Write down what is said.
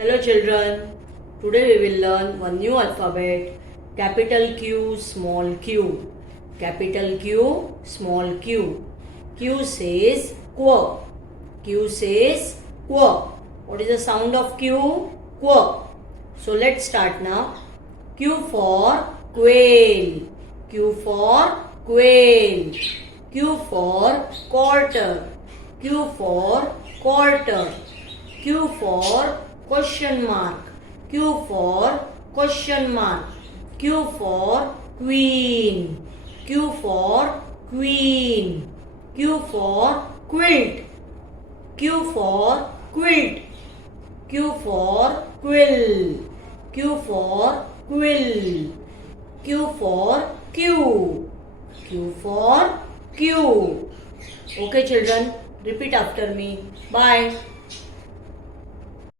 Hello children, today we will learn one new alphabet, capital Q, small q. Capital Q, small q. Q says quirk. Q says quirk. What is the sound of Q? Quirk. So let's start now. Q for quail. Q for quail. Q for quarter. Q for quarter. Q for question mark. Q for question mark. Q for queen. Q for queen. Q for quilt. Q for quilt. Q for quill. Q for quill. Q for Q. Q for Q. Okay children, repeat after me. Bye.